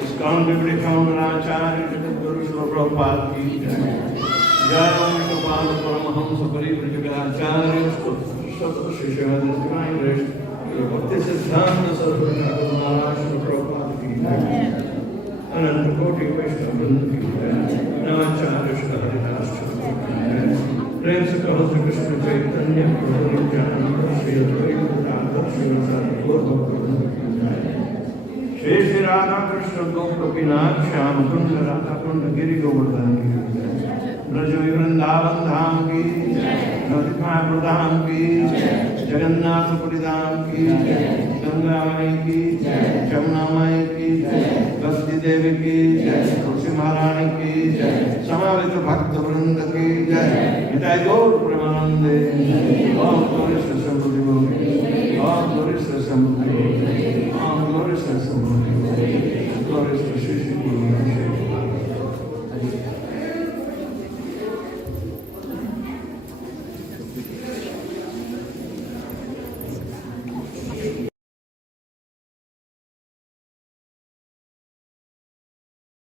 ISKCON DEVOTIONAL Guru Prabhupada ki Jai Om Prabhupada Paramahamsa Paripurjagacharya Sutta Shishya Divine Grace Bhakti Siddhanta Sarvata Guru Maharaj Prabhupada ki Ananta Koti Vaishnava Vrinda ki Namacharya Hare Krishna Prem se kaho Sri Krishna Chaitanya Prabhu Nityananda Sri Advaita Sri Radha Gaur Shri Shri Radha Krishna Gopinath Shyam Kunda Radha Kunda Giri Govardhan ki Brajvi Vrindavan Dham ki Radhika Dham ki Jagannath Puri Dham ki Ganga Mai ki Jamuna Mai ki Bhakti Devi ki Tulsi Maharani ki Samavita Bhakta Vrinda ki Nitai Gaur Premanande Om Glorious Assembly Om Glorious Assembly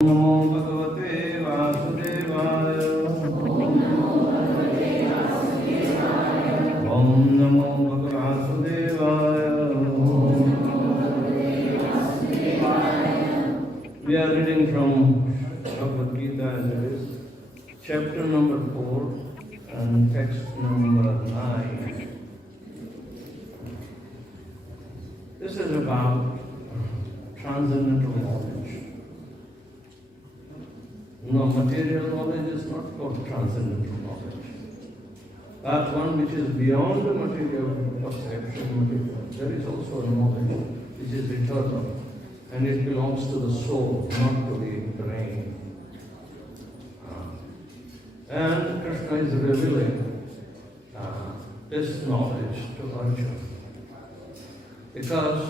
Namo Bhagavate Vasudevaya. Om Namo Bhagavate Vasudevaya. We are reading from Bhagavad Gita as it is, chapter number 4 and text number 9. This is about transcendental knowledge. No, material knowledge is not called transcendental knowledge. That one which is beyond the material perception, there is also a knowledge which is eternal, and it belongs to the soul, not to the brain. And Krishna is revealing this knowledge to Arjuna. Because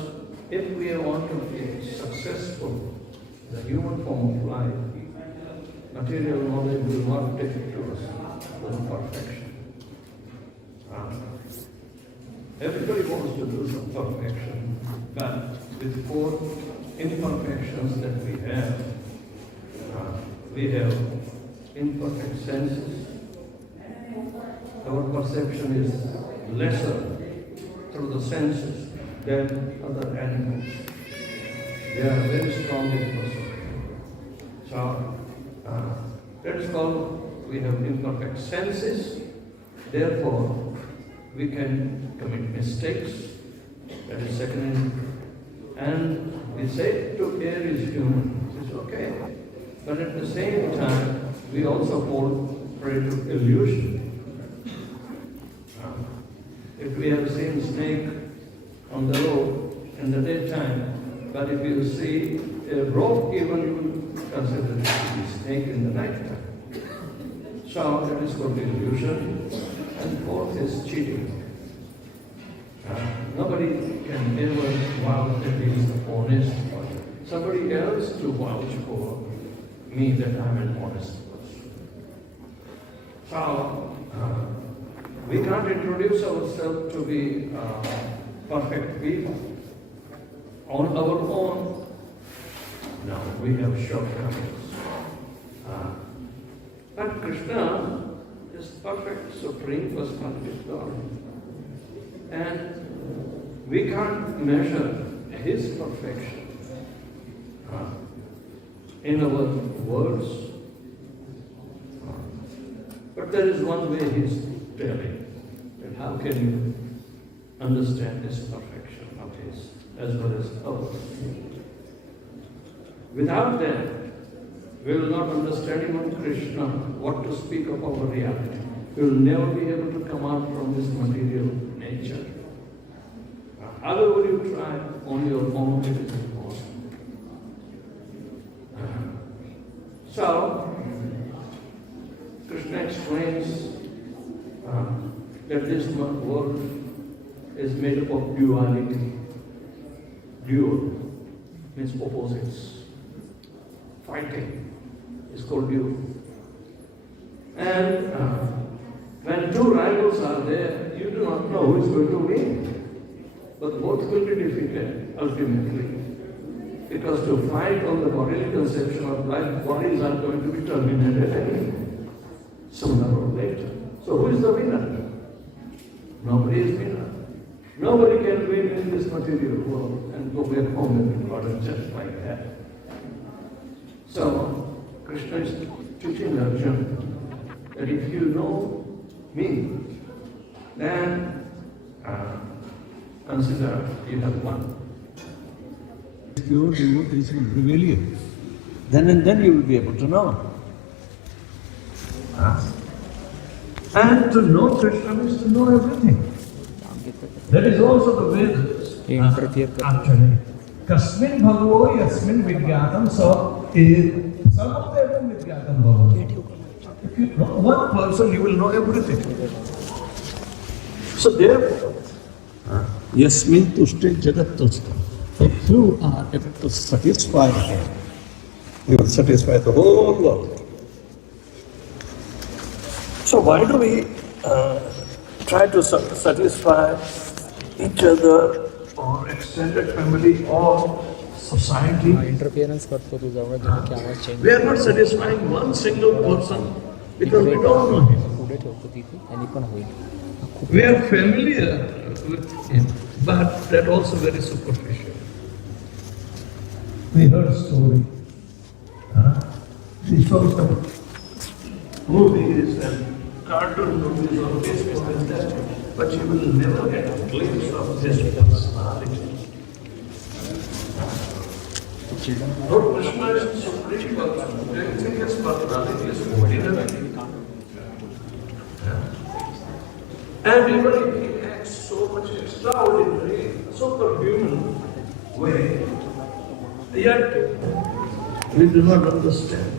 if we want to be successful in the human form of life, material knowledge will not take to us to perfection. Everybody wants to do some perfection, but with 4 imperfections that we have imperfect senses. Our perception is lesser through the senses than other animals. They are very strong in perception. So, that's called, we have imperfect senses, therefore we can commit mistakes, that is second. And we say to err is human, it's okay. But at the same time, we also fall prey to illusion. If we have seen snake on the road in the daytime, but if you see a rope, even you will consider it to be snake in the night time. So that is called illusion, and 4th is cheating. Nobody can ever vouch that he is honest. Somebody else to vouch for me that I am an honest person. So we can't introduce ourselves to be perfect people on our own. No, we have shortcomings. But Krishna is perfect, supreme personality of God. And we can't measure his perfection in our words. But there is one way he's telling, that how can you understand this perfection of his as well as ours? Without that, we will not understand even Krishna, what to speak of our reality. We will never be able to come out from this material nature. However you try on your own, it is impossible. So, Krishna explains that this world is made up of duality. Dual means opposites. Fighting is called dual. And when 2 rivals are there, you do not know who is going to win. But both will be defeated ultimately. Because to fight on the bodily conception of life, bodies are going to be terminated anyway, sooner or later. So who is the winner? Nobody is winner. Nobody can win in this material world and go back home and be God just like that. So Krishna is teaching Arjuna that if you know me, then consider you have won. Pure devotees will reveal you. Then and then you will be able to know. And to know Krishna is to know everything. That is also the Vedas. Actually, Kasmin Bhagavo Yasmin Vidyatam so Samadeva Vidyatam Bhagavo. If you know one person, you will know everything. So therefore, Yasmin tushte jagat tushte. If you are able to satisfy him, you will satisfy the whole world. so why do we try to satisfy each other or extended family or society. Interference करतो तुझ्यामुळे तुम्ही की आवाज change We are not satisfying one single person because we don't know him. पुढे ठेवतो तिथे आणि पण होईल We are familiar with him, but that also very superficial. We heard story. We saw some movies and cartoon movies or this and that, but you will never get a glimpse of his personality. Lord Krishna is supreme person. Do you think his personality is ordinary? And even if he acts so much extraordinary, superhuman way, yet we do not understand.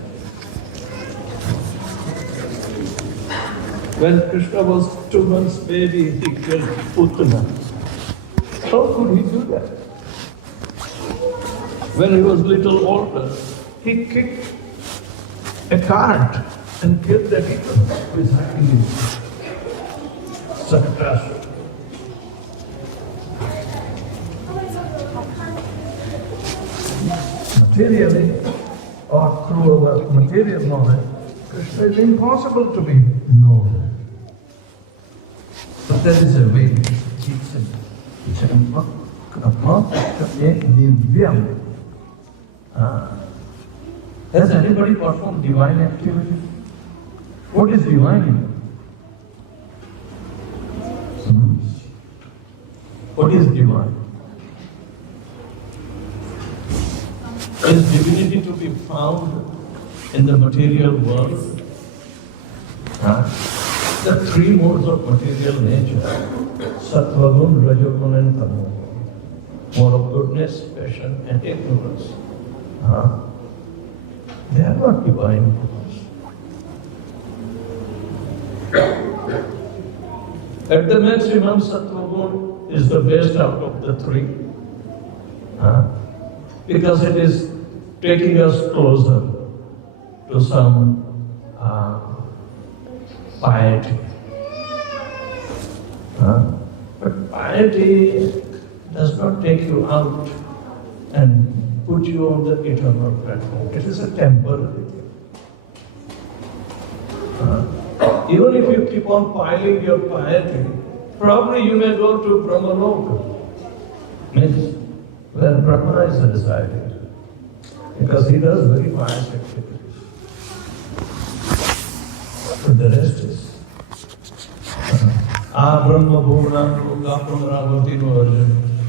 When Krishna was 2 months baby, he killed Uttana. How could he do that? When he was little older, he kicked a cart and killed the people who is hiding in Sankasha. Materially, or through our material knowledge, Krishna is impossible to be known. But there is a way. It's a divyam. Has anybody performed divine activity? What is divine? What is divine? Is divinity to be found in the material world? The three modes of material nature, sattva-gun, rajagun and tamagun, mode of goodness, passion and ignorance. They are not divine modes. At the maximum, sattva-gun is the best out of the three, because it is taking us closer to some piety. But piety does not take you out and put you on the eternal platform. It is a temporary thing. Even if you keep on piling your piety, probably you may go to Brahmaloka, means where Brahma is residing, because he does very pious activities. But the rest is Brahma Bhuvanam Loka Punaravati Arjuna.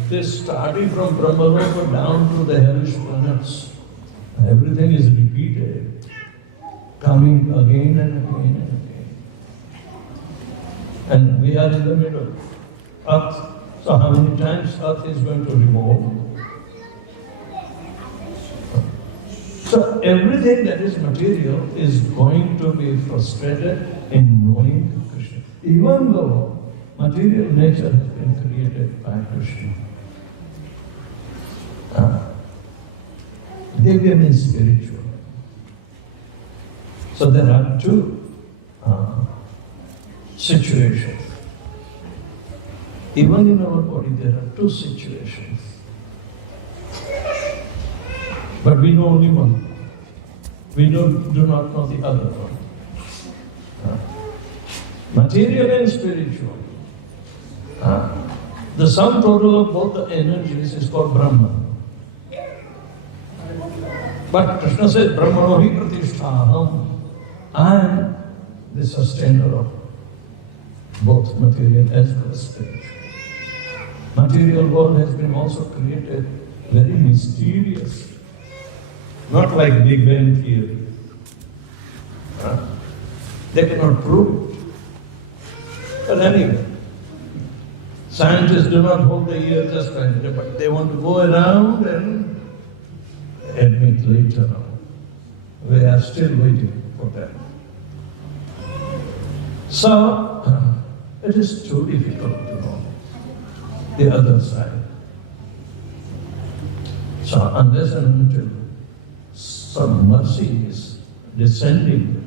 They starting from Brahmaloka down to the hellish planets. Everything is repeated, coming again and again and again. And we are in the middle. Earth. So how many times Earth is going to revolve? So everything that is material is going to be frustrated in knowing Krishna. Even though material nature has been created by Krishna. Devya means spiritual. So there are two situations. Even in our body there are two situations. But we know only one. We do not know the other one. Material and spiritual. The sum total of both the energies is called Brahman. But Krishna says, Brahmano hi pratisthaham. I am the sustainer of both material as well as spiritual. Material world has been also created very mysterious. Not like Big Bang theory. They cannot prove it. But anyway, scientists do not hold the ear just like that, but they want to go around and admit later on. We are still waiting for that. So, it is too difficult to know the other side. So, unless and until some mercy is descending,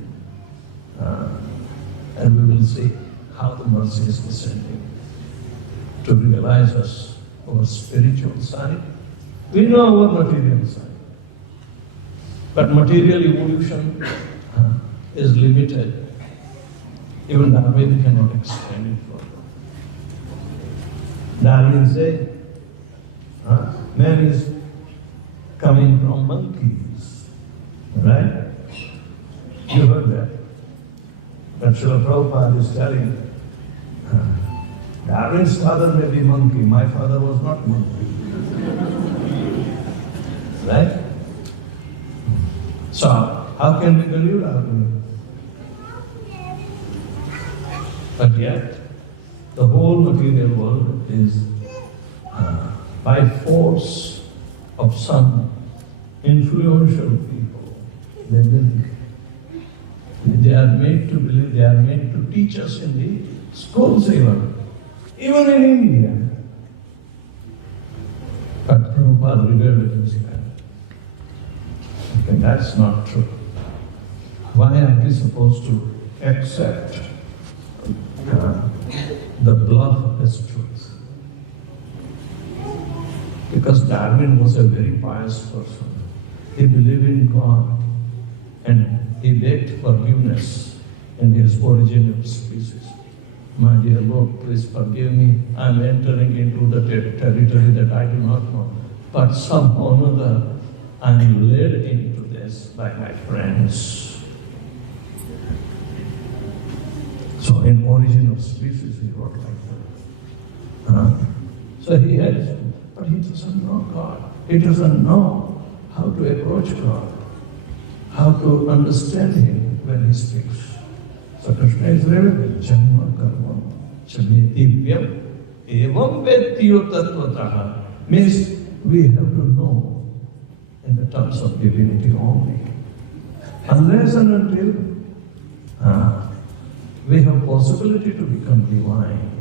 and we will see how the mercy is descending to realize us our spiritual side, We know our material side. But material evolution is limited. Even Darwin cannot explain it further. Darwin said, man is coming from monkeys. Right? You heard that. But Srila Prabhupada is telling, Darwin's father may be monkey, my father was not monkey. Right? So, how can we believe Darwin? But yet, the whole material world is by force of some influential people. They believe. They are made to believe, they are made to teach us in the schools even in India. But Prabhupada revealed it himself. Okay, that's not true. Why are we supposed to accept the bluff as truth? Because Darwin was a very pious person. He believed in God and he begged forgiveness in his origin of species. My dear Lord, please forgive me. I am entering into the territory that I do not know. But somehow or another, I am led into this by my friends. So in origin of species, he wrote like that. So he has, but he doesn't know God. He doesn't know how to approach God, how to understand Him when He speaks. So Krishna is revealed, Janma Karma Chame Divyam Evam Vedyo Tattvataha. Means we have to know in the terms of divinity only. Unless and until we have possibility to become divine,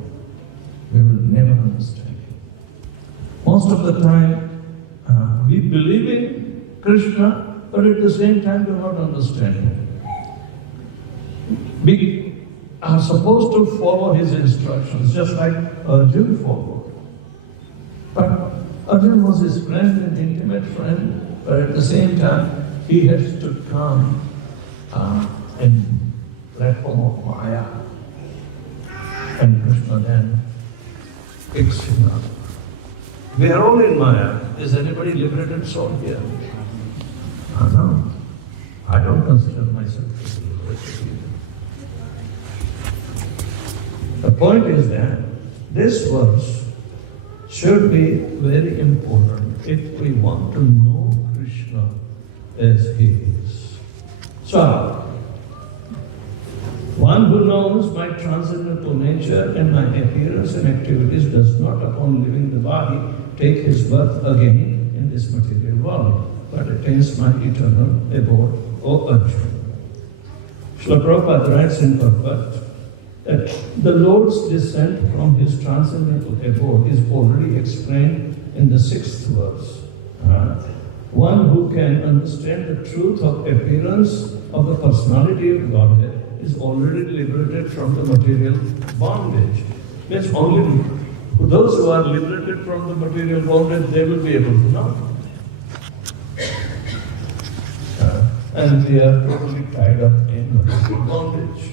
we will never understand it. Most of the time, we believe in Krishna, but at the same time we are not understanding. We are supposed to follow his instructions, just like Arjuna followed. But Arjuna was his friend, an intimate friend, but at the same time, he has to come in platform of Maya. And Krishna then picks him up. We are all in Maya. Is anybody liberated soul here? No. I don't consider myself to be liberated. The point is that this verse should be very important if we want to know Krishna as He is. So, one who knows my transcendental nature and my appearance and activities does not, upon leaving the body, take his birth again in this material world, but attains my eternal abode, O Arjuna. Srila Prabhupada writes in Bhagavad that the Lord's descent from his transcendental abode is already explained in the 6th verse. One who can understand the truth of appearance of the personality of Godhead is already liberated from the material bondage. Means only those who are liberated from the material bondage, they will be able to know. And we are totally tied up in material bondage.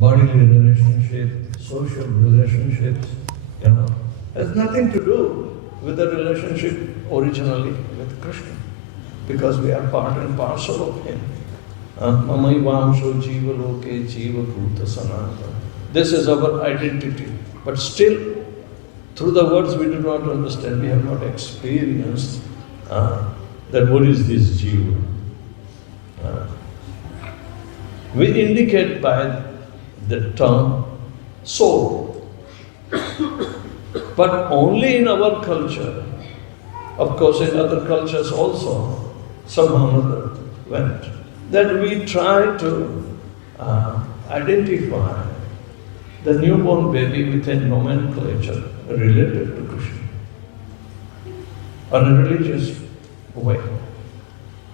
Bodily relationship, social relationships, has nothing to do with the relationship originally with Krishna, because we are part and parcel of Him. Mamaivamsho jiva loke jiva bhuta sanatana. This is our identity. But still, through the words we do not understand, we have not experienced that what is this jiva. We indicate by the term soul. But only in our culture. Of course, in other cultures also, somehow or other went. That we try to identify the newborn baby with a nomenclature related to Krishna, or a religious way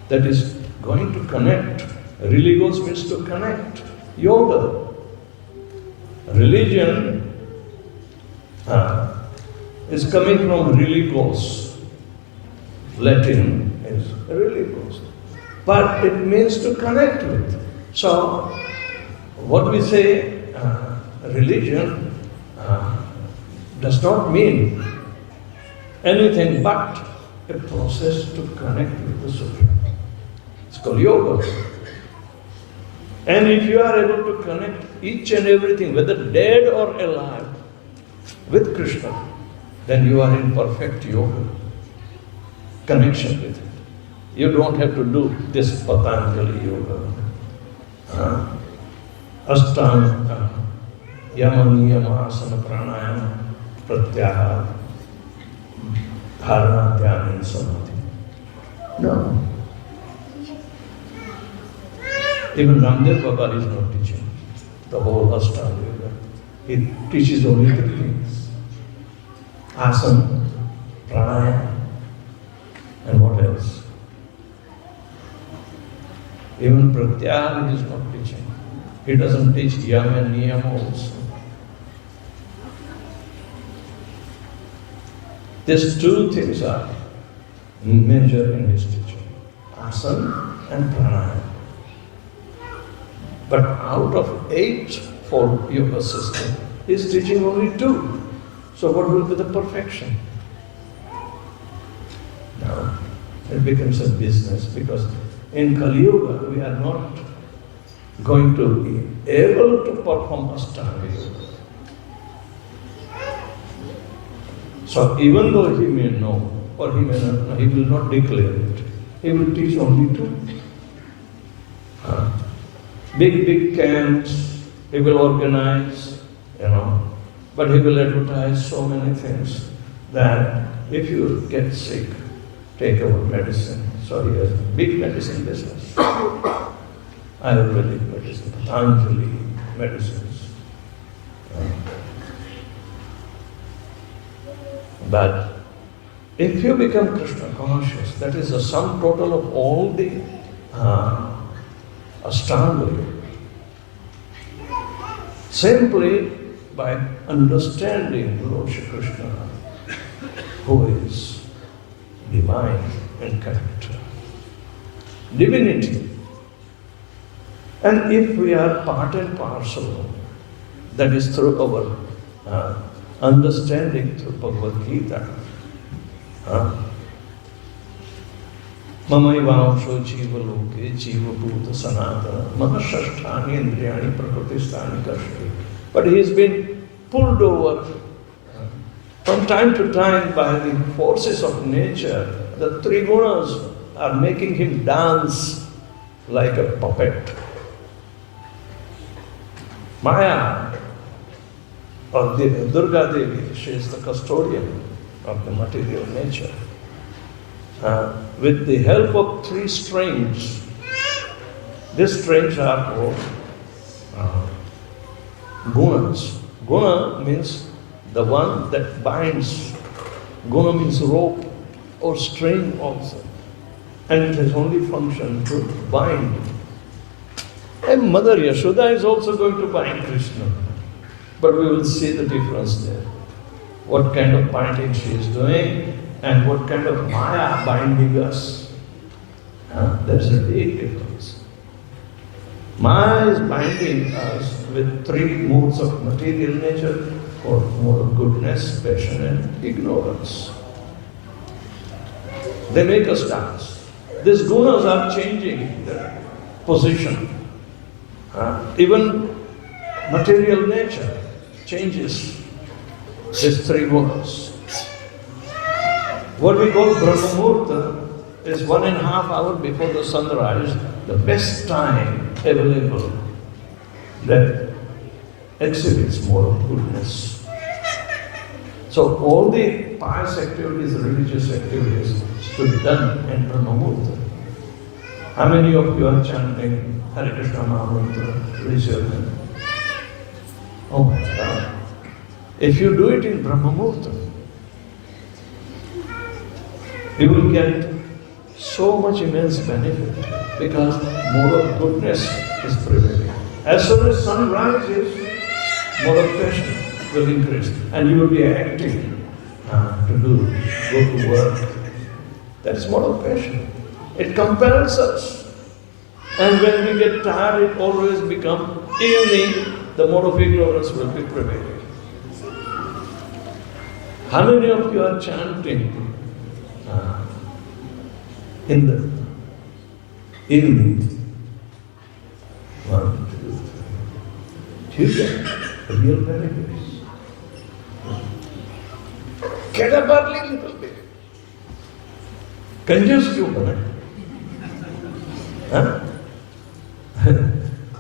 that is going to connect. Religos means to connect. Yoga. Religion is coming from religos. Latin is religos. But it means to connect with. So, what we say, religion, does not mean anything but a process to connect with the Supreme. It's called yoga. And if you are able to connect each and everything, whether dead or alive, with Krishna, then you are in perfect yoga, connection with it. You don't have to do this Patanjali yoga. Ashtanga, yama, niyama, asana, pranayama, pratyahara, dharana, dhyana, and samadhi. No. Even Ramdev Baba is not teaching the whole Ashtanga yoga. He teaches only 3 things. Asana, pranayama, and what else? Even Pratyahara is not teaching. He doesn't teach yama and niyama also. These 2 things are major in his teaching. Asana and pranayama. But out of 8-fold yoga system, he is teaching only 2. So what will be the perfection? Now, it becomes a business because in Kali Yuga, we are not going to be able to perform Ashtanga Yoga. So even though he may know, or he may not know, he will not declare it. He will teach only 2. Big camps, he will organize, but he will advertise so many things that if you get sick, take our medicine. So he has a big medicine business. Ayurvedic medicine, Patanjali medicines. But if you become Krishna conscious, that is the sum total of all the Ashtanga Yoga. Simply by understanding Lord Krishna, who is divine in character, divinity. And if we are part and parcel, that is through our understanding through Bhagavad Gita. Mamaivaamsho jiva loke jiva bhuta sanatana mahashashthani indriyani prakritistani karshati. But he has been pulled over from time to time by the forces of nature. The 3 gunas are making him dance like a puppet. Maya, or Durga Devi, she is the custodian of the material nature. With the help of 3 strings, these strings are called gunas. Guna means the one that binds. Guna means rope or string also. And it has only function to bind. And Mother Yashoda is also going to bind Krishna. But we will see the difference there. What kind of binding she is doing and what kind of Maya binding us. There's a big difference. Maya is binding us with 3 modes of material nature, or mode of goodness, passion and ignorance. They make us dance. These gunas are changing their position. Even material nature changes these 3 gunas. What we call Brahma Muhurta is 1.5 hours before the sunrise, the best time available that exhibits more of goodness. So all the pious activities, religious activities, to be done in Brahma Muhurta. How many of you are chanting Hare Krishna Mahamantra? Raise your hand. Oh my God. If you do it in Brahma Muhurta, you will get so much immense benefit because more of goodness is prevailing. As soon as sun rises, more of passion will increase and you will be active go to work. That's motivation. It compels us. And when we get tired, it always becomes evening, the mode of ignorance will be prevailing. How many of you are chanting in the evening? 1, 2, 3. You get real benefits. Get up early a little bit. Conjust you, huh?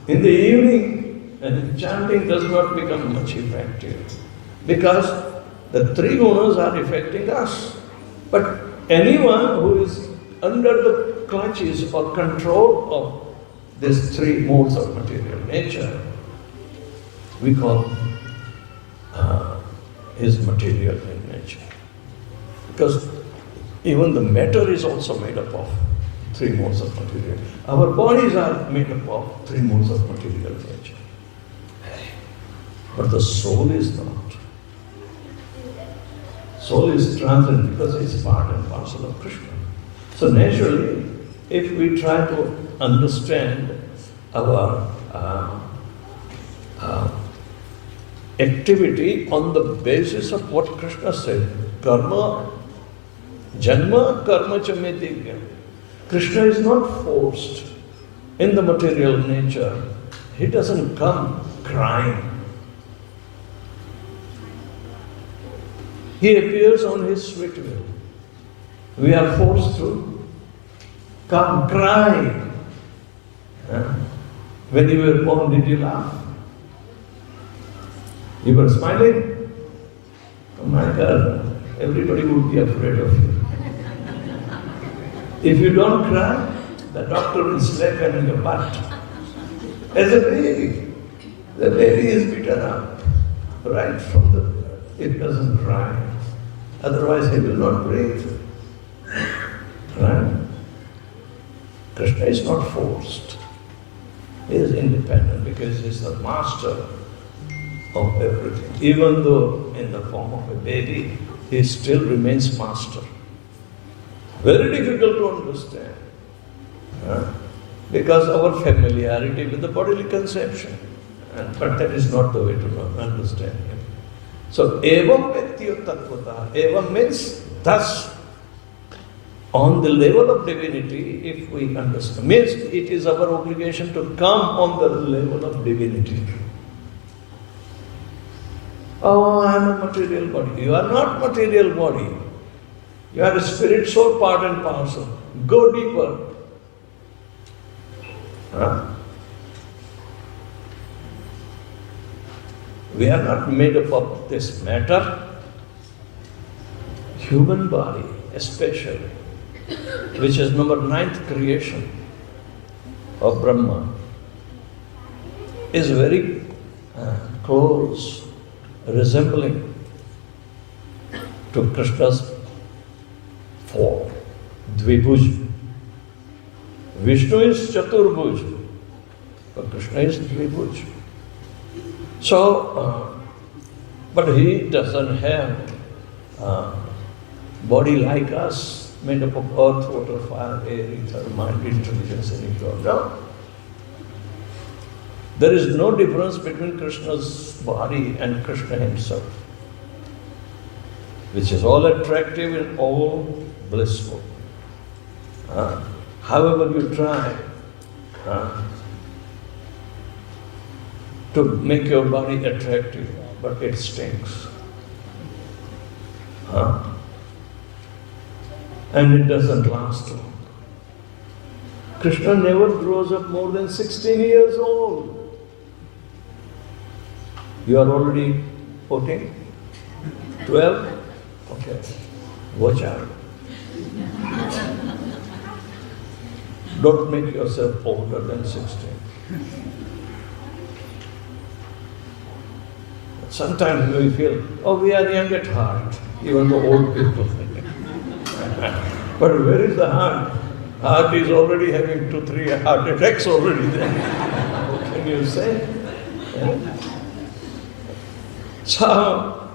In the evening, chanting does not become much effective because the three gunas are affecting us. But anyone who is under the clutches or control of these three modes of material nature, we call is material in nature. Because even the matter is also made up of three modes of material. Our bodies are made up of three modes of material nature. But the soul is not. Soul is transcendent because it's part and parcel of Krishna. So naturally, if we try to understand our activity on the basis of what Krishna said, karma, janma, karma cha me divya. Krishna is not forced in the material nature. He doesn't come crying. He appears on his sweet will. We are forced to come cry. When you were born, did you laugh? You were smiling? Oh my God, everybody would be afraid of you. If you don't cry, the doctor will slap you in your butt. As a baby, the baby is beaten up right from the birth. It doesn't cry. Otherwise, he will not breathe. Right? Krishna is not forced. He is independent because he is the master of everything. Even though in the form of a baby, he still remains master. Very difficult to understand. Because our familiarity with the bodily conception. But that is not the way to understand him. So, evam vetyo tattvata. Evam means thus. On the level of divinity, if we understand, means it is our obligation to come on the level of divinity. Oh, I am a material body. You are not material body. You are a spirit, soul, part and parcel. Go deeper. We are not made up of this matter. Human body, especially, which is number 9th creation of Brahma, is very close, resembling to Krishna's form, Dvibhuj. Vishnu is Chaturbhuj, but Krishna is Dvibhuj. So, but he doesn't have body like us, made up of earth, water, fire, air, ether, mind, intelligence, and ego. No. There is no difference between Krishna's body and Krishna himself, which is all attractive and all blissful. However you try to make your body attractive, but it stinks. And it doesn't last long. Krishna never grows up more than 16 years old. You are already 14? 12? Okay. Watch out. Don't make yourself older than 16. Sometimes we feel, oh, we are young at heart, even the old people. But where is the heart? Heart is already having 2-3 heart attacks already there. What can you say? Yeah? So,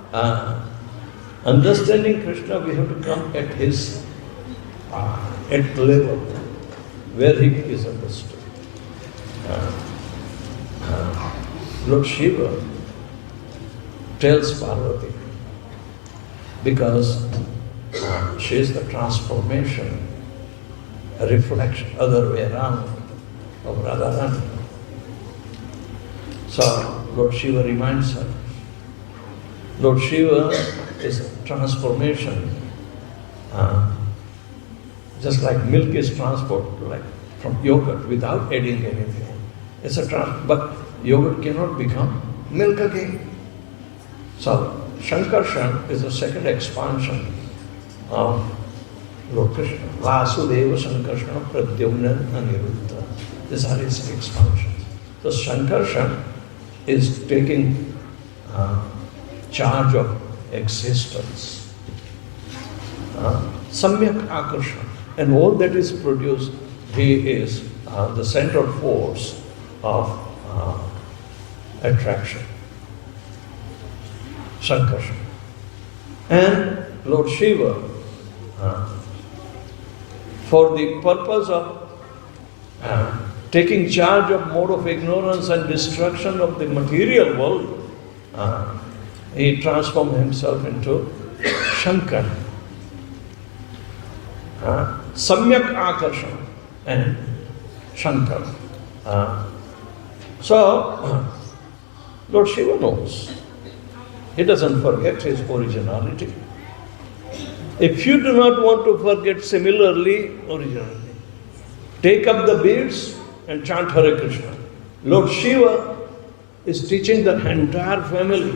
understanding Krishna, we have to come at his at level where he is understood. Lord Shiva tells Parvati, because she is the transformation, a reflection, other way around of Radharani. So Lord Shiva reminds her, Lord Shiva is a transformation, just like milk is transported, like from yogurt without adding anything. It's a but yogurt cannot become milk again. So Shankarshan is the second expansion of Lord Krishna. Vasudeva Shankarshan Pradyumna Aniruddha. These are his expansions. So Shankarshan is taking charge of existence. Samyak Akarshan. And all that is produced, he is the central force of attraction. Shankarshan. And Lord Shiva, for the purpose of taking charge of mode of ignorance and destruction of the material world, he transformed himself into Shankar. Samyak Akarshan and Shankar. So, Lord Shiva knows. He doesn't forget his originality. If you do not want to forget similarly originality, take up the beads and chant Hare Krishna. Lord Shiva is teaching the entire family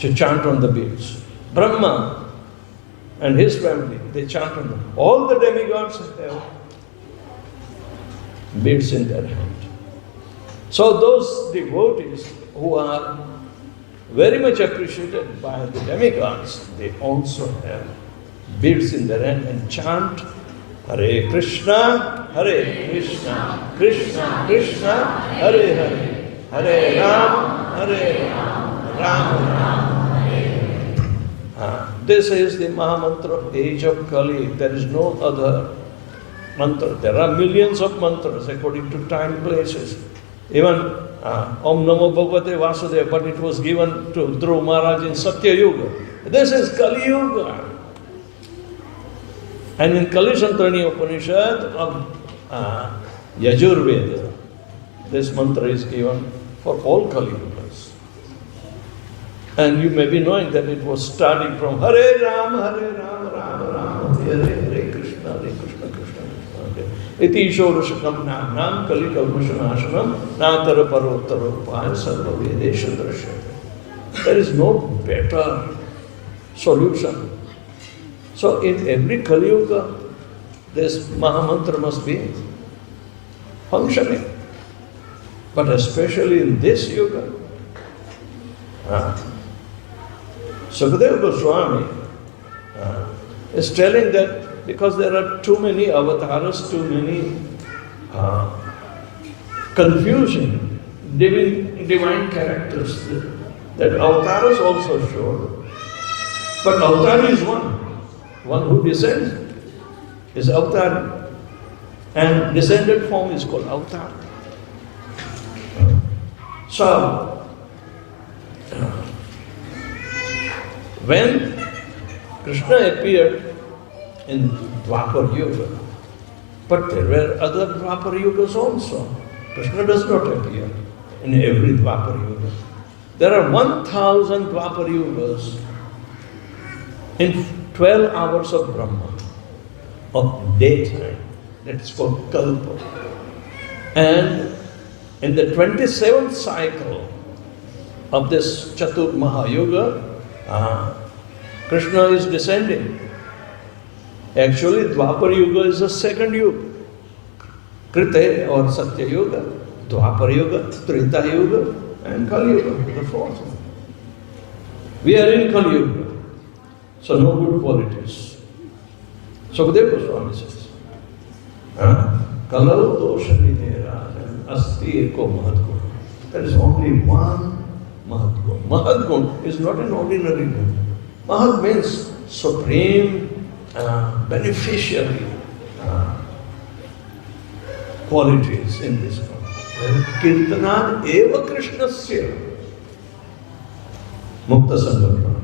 to chant on the beads. Brahma and his family, they chant on them. All the demigods have beads in their hand. So those devotees who are very much appreciated by the demigods, they also have beads in their hand and chant Hare Krishna, Hare Krishna, Krishna Krishna, Hare Hare, Hare Ram, Hare Ram, Ram Ram, Hare Hare. This is the Mahamantra of age of Kali. There is no other mantra. There are millions of mantras according to time, places. Even Om Namo Bhagavate Vasudeva, but it was given to Dhruva Maharaj in Satya Yuga. This is Kali Yuga. And in Kali Santarani Upanishad of Yajurveda, this mantra is given for all Kali Yugas. And you may be knowing that it was starting from Hare Ram, Ram Ram, Hare Hare, Krishna, Krishna Krishna. Iti Shorashakam Nam Kali Kalmashanashanam Natara Parottara Upaya Sarva Vedesha Drashyate. There is no better solution. So in every Kali Yuga, this Mahamantra must be functioning. But especially in this Yuga, Sukadeva Goswami is telling that because there are too many avatars, too many confusing divine characters, that avatars also show. But avatar is one who descends is avatar, and descended form is called avatar. So, when Krishna appeared in Dwapar Yuga, but there were other Dwapar Yugas also. Krishna does not appear in every Dwapar Yuga. There are 1,000 Dwapar Yugas in 12 hours of Brahma, of daytime. That's called Kalpa. And in the 27th cycle of this Chatur Mahayuga, Krishna is descending. Actually, Dwapar Yuga is the second Yuga. Krita or Satya Yuga, Dwapar Yuga, Treta Yuga, and Kali Yuga, the fourth one. We are in Kali Yuga, so no good qualities. Sukadeva Goswami says, Kalau dosha nidhera asti eko mahadguru. There is only one Mahad Gun. Mahad Gun is not an ordinary gun. Mahad means supreme, beneficiary qualities in this gun. Kirtanan eva Krishnasya Mukta Sangha.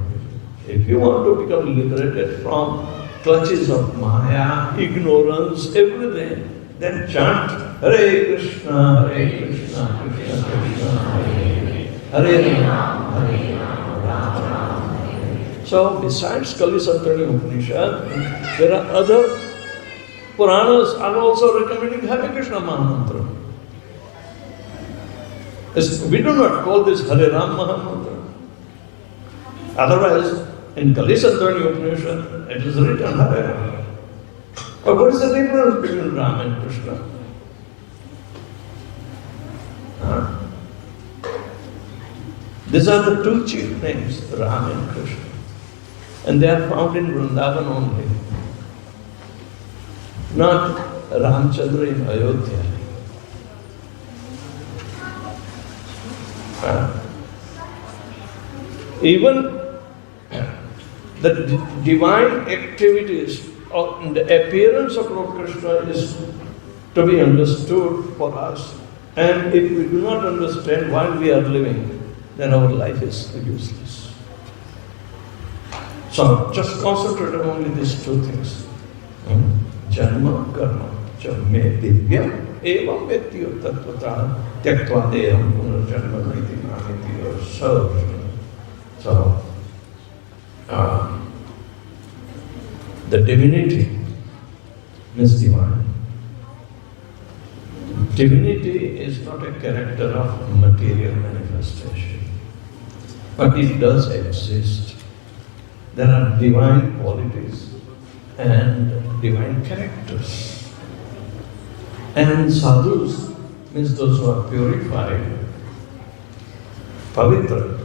If you want to become liberated from clutches of Maya, ignorance, everything, then chant Hare Krishna, Hare Krishna, Krishna Krishna, Hare Rama, Hare Rama. So besides Kali Santani Upanishad, there are other Puranas are also recommending Hare Krishna Mahamantra. We do not call this Hare Ram Mahamantra. Otherwise, in Kali Santani Upanishad, it is written Hare Ram. But what is the difference between Ram and Krishna? These are the two chief names, Ram and Krishna. And they are found in Vrindavan only. Not Ramchandra in Ayodhya. Even the divine activities or the appearance of Lord Krishna is to be understood for us. And if we do not understand why we are living, then our life is useless. So just concentrate on only these two things. Janma karma cha me divyam evam vetyo tattvata tyaktva deham punarjanma naiti namiti. So the divinity is divine. Divinity is not a character of material manifestation, but it does exist. There are divine qualities and divine characters. And sadhus means those who are purified, pavitra,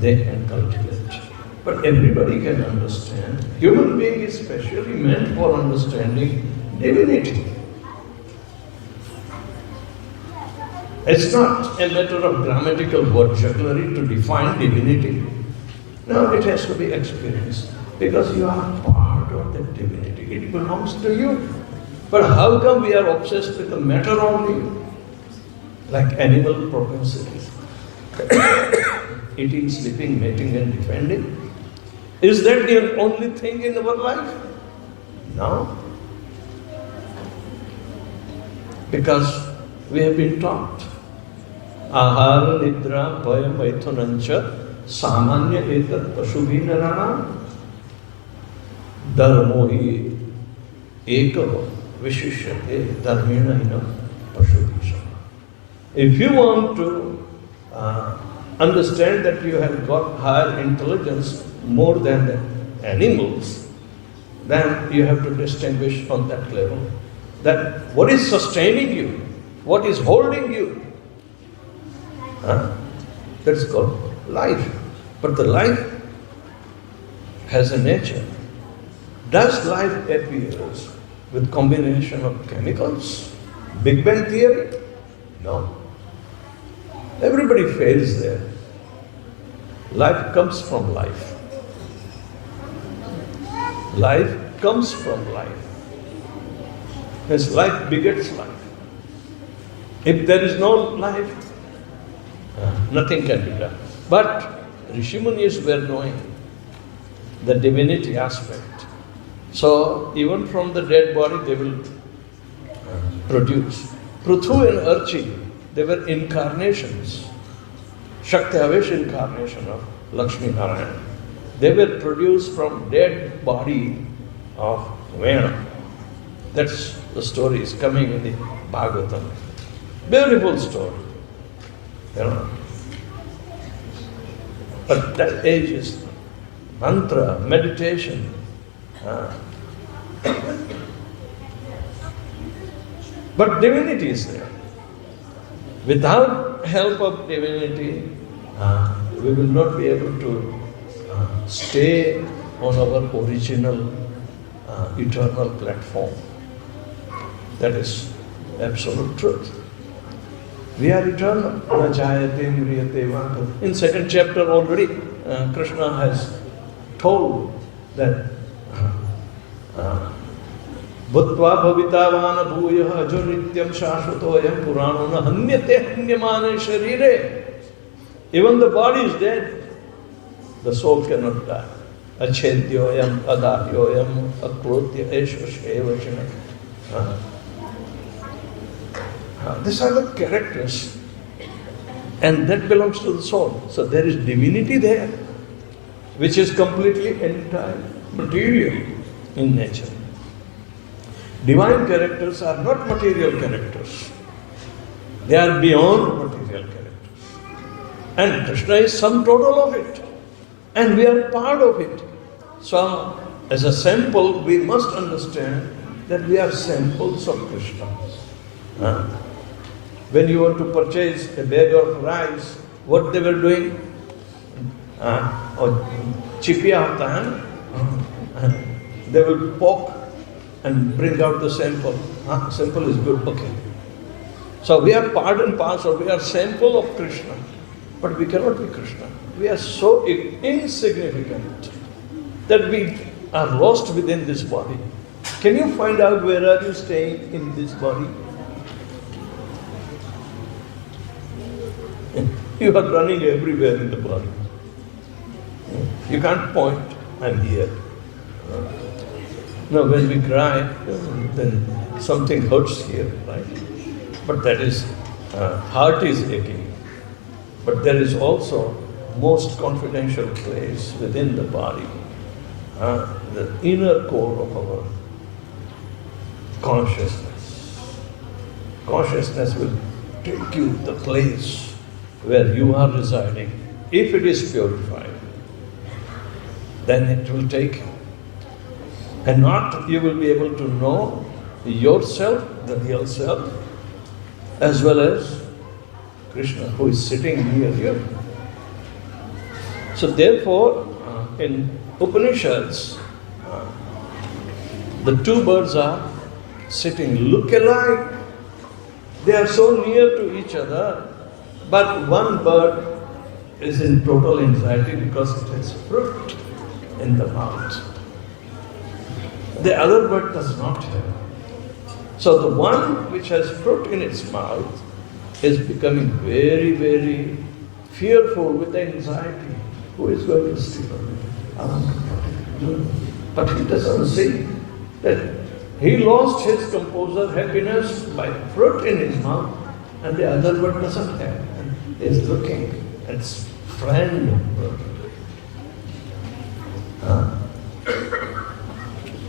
they can cultivate. But everybody can understand. Human being is specially meant for understanding divinity. It's not a matter of grammatical vocabulary to define divinity. No, it has to be experienced. Because you are part of that divinity. It belongs to you. But how come we are obsessed with the matter only? Like animal propensities. Eating, sleeping, mating and defending. Is that the only thing in our life? No. Because we have been taught. Ahara, nidra, bhaya, maithunancha, samanya etat pashubhinarana, dharmohi ekava vishishyate dharmena hinam pashubhisha. If you want to understand that you have got higher intelligence more than the animals, then you have to distinguish on that level that what is sustaining you, what is holding you. That's called life. But the life has a nature. Does life appear with combination of chemicals? Big Bang theory? No. Everybody fails there. Life comes from life. Life comes from life. As life begets life. If there is no life, nothing can be done. But Rishimunis were knowing the divinity aspect. So even from the dead body they will produce. Pruthu and Archi, they were incarnations. Shakti Avesh incarnation of Lakshmi Narayan. They were produced from dead body of Vena. That's the story is coming in the Bhagavatam. Beautiful story. You know. But that age is mantra, meditation. But divinity is there. Without help of divinity, we will not be able to stay on our original eternal platform. That is absolute truth. We are eternal. Na jayate mriyate va. In second chapter already, Krishna has told that Bhutva bhavitavana bhuyah ajo nityam shashvatoyam purano na hanyate hanyamane sharire. Even the body is dead, the soul cannot die. Achedyoyam adahyoyam akrotya esha shevachana. These are the characters, and that belongs to the soul. So there is divinity there, which is completely entire material in nature. Divine characters are not material characters. They are beyond material characters. And Krishna is sum total of it. And we are part of it. So, as a sample, we must understand that we are samples of Krishna. When you want to purchase a bag of rice, what they were doing? Chipiya hota hai, they will poke and bring out the sample. Sample is good, okay. So we are part and parcel, we are sample of Krishna, but we cannot be Krishna. We are so insignificant that we are lost within this body. Can you find out where are you staying in this body? You are running everywhere in the body. You can't point, I'm here. Now when we cry, then something hurts here, right? But that is, heart is aching. But there is also most confidential place within the body, the inner core of our consciousness. Consciousness will take you to the place where you are residing. If it is purified, then it will take you. And not you will be able to know yourself, the real self, as well as Krishna, who is sitting near you. So therefore, in Upanishads, the two birds are sitting look-alike. They are so near to each other, but one bird is in total anxiety because it has fruit in the mouth. The other bird does not have. So the one which has fruit in its mouth is becoming very, very fearful with anxiety. Who is going to steal it? But he doesn't see that he lost his composure, happiness by fruit in his mouth, and the other bird doesn't have. And he is looking at his friend.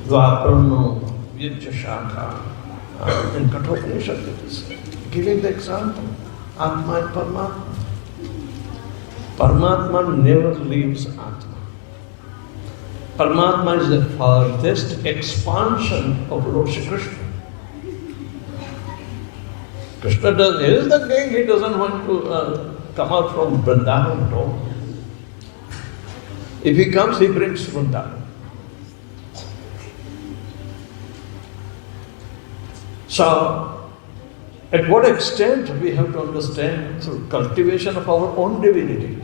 Dvaparno Vyajashaka. In Kathopanishad it is giving the example. Atma and Paramatma. Paramatma never leaves Atma. Paramatma is the farthest expansion of Lord Krishna. Krishna he is the king, he doesn't want to come out from Vrindavan at all. If he comes, he brings Vrindavan. So, at what extent we have to understand through cultivation of our own divinity.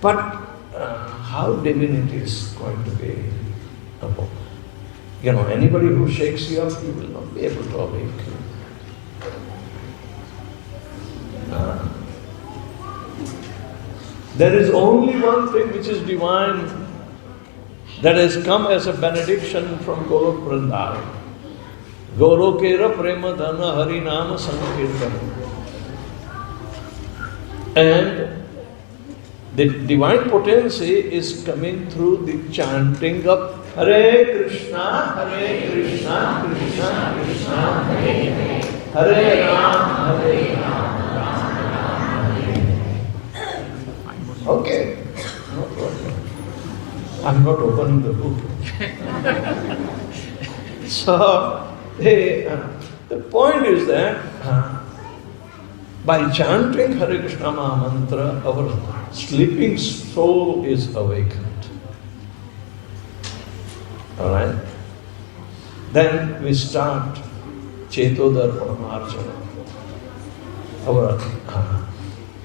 But how divinity is going to be above. You know, anybody who shakes you up, you will not be able to awake you. There is only one thing which is divine that has come as a benediction from Golok Vrindavan. Golokera prema dhana hari nama sankirtana. And the divine potency is coming through the chanting of Hare Krishna, Krishna Krishna, Hare Hare, Hare Ram, Ram Hare. Okay, no problem. I'm not opening the book. So, the point is that by chanting Hare Krishna Maha Mantra, our sleeping soul is awakened. Alright? Then we start Chetodar Paramarjana. our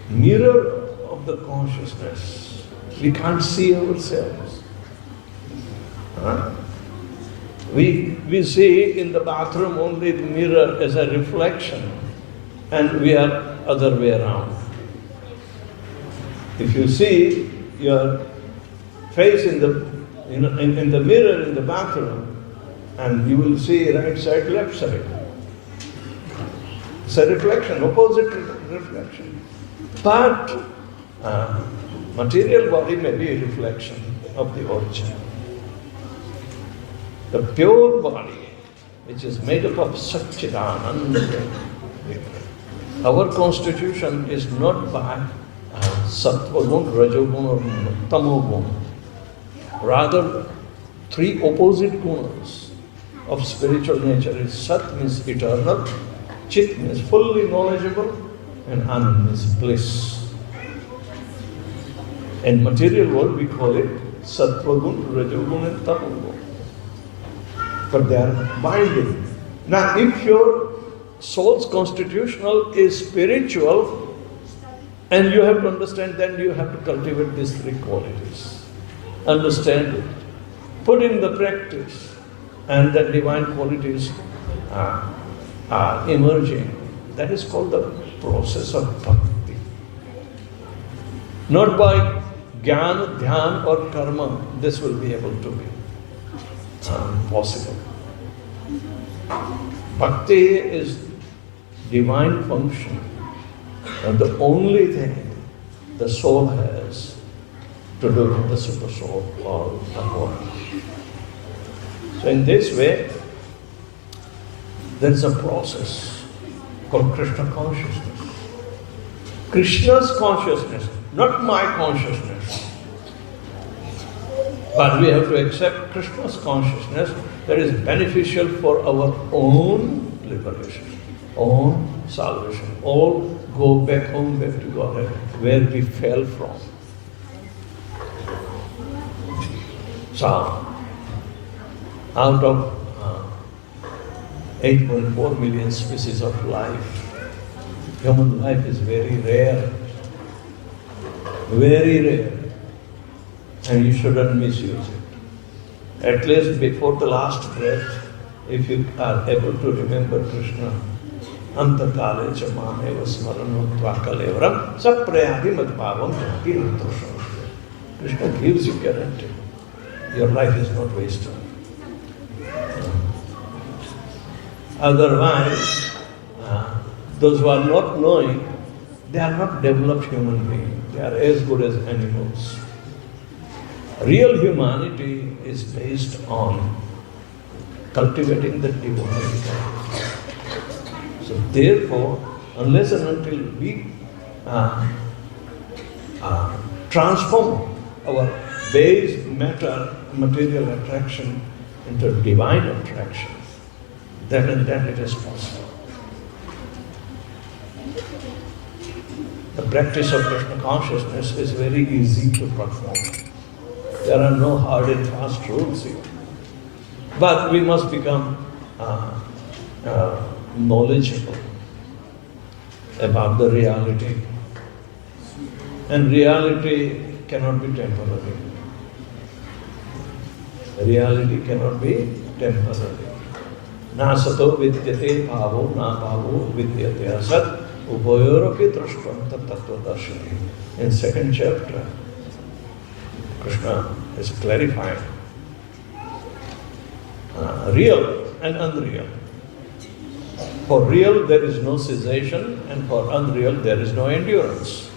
mirror of the consciousness. We can't see ourselves. We see in the bathroom only the mirror as a reflection, and we are other way around. If you see your face in the mirror in the bathroom, and you will see right side, left side. It's a reflection, opposite reflection. But material body may be a reflection of the origin. The pure body, which is made up of Satchidananda, our constitution is not by Sattva gun, Rajogun or Tamogun. Rather, three opposite gunas of spiritual nature is Sat means eternal, Chit means fully knowledgeable, and Anand means bliss. In material world we call it Sattva gun, Rajogun and Tamogun. But they are binding. Now if your soul's constitutional is spiritual, and you have to understand, then you have to cultivate these three qualities. Understand it, put in the practice, and the divine qualities are emerging. That is called the process of bhakti. Not by jnana, dhyan or karma, this will be able to be possible. Bhakti is divine function, and the only thing the soul has to do with the super soul or Bhagavad. So in this way, there is a process called Krishna Consciousness. Krishna's consciousness, not my consciousness. But we have to accept Krishna's consciousness that is beneficial for our own liberation, own salvation. All go back home, back to Godhead, where we fell from. So, out of 8.4 million species of life, human life is very rare, and you shouldn't misuse it. At least before the last breath, if you are able to remember Krishna, Antakale cha mameva smarano tvakalevaram saprayadi madbhavam bhakti nantrasam. Krishna gives you guarantee. Your life is not wasted. Otherwise, those who are not knowing, they are not developed human beings. They are as good as animals. Real humanity is based on cultivating the divine life. So therefore, unless and until we transform our base matter, material attraction into divine attraction, then and then it is possible. The practice of Krishna consciousness is very easy to perform. There are no hard and fast rules here. But we must become knowledgeable about the reality. And reality cannot be temporary. Reality cannot be temporary. Na sato vidyate bhavo, na bhavo vidyate asat, ubayoropi drashtanta tattva darshani. In second chapter, Krishna is clarifying real and unreal. For real there is no cessation, and for unreal there is no endurance.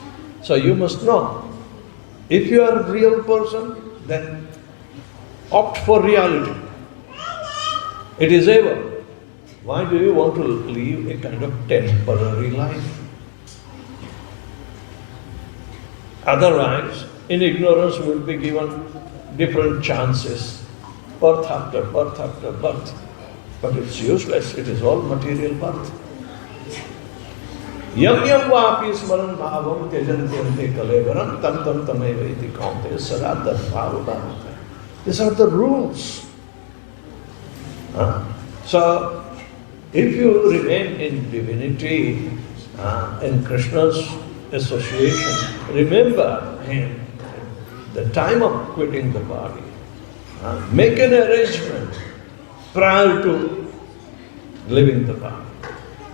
So you must know, if you are a real person, then opt for reality. It is ever. Why do you want to live a kind of temporary life? Otherwise, in ignorance we will be given different chances, birth after birth after birth. But it's useless, it is all material birth. Yam yam vapi smaran bhavam tejantente kalevaram tam tam tameva iti kaunte saradar bhava. These are the rules. So, if you remain in divinity, in Krishna's association, remember him the time of quitting the body. Make an arrangement prior to leaving the body.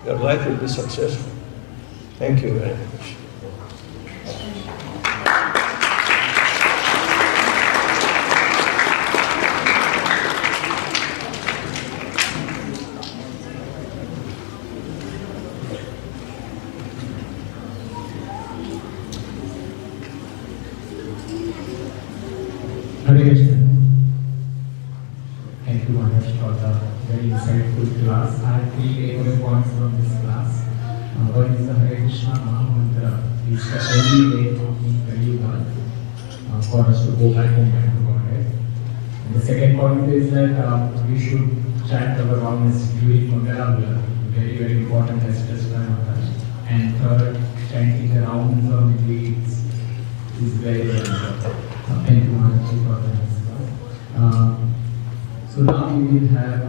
Your life will be successful. Thank you very much. Hare Krishna. Thank you, Maharaj, for the very insightful class. I have 3 takeaway points from this class. One is the Hare Krishna Mahamantra. It's the only way of being very well for us to go back home and to Godhead. And the second point is that we should chant our rounds during Mangalavya. Very, very important as just by Maharaj. And third, chanting the rounds on the leads is very, very important. Thank you, Maharaj, for that. So now we will have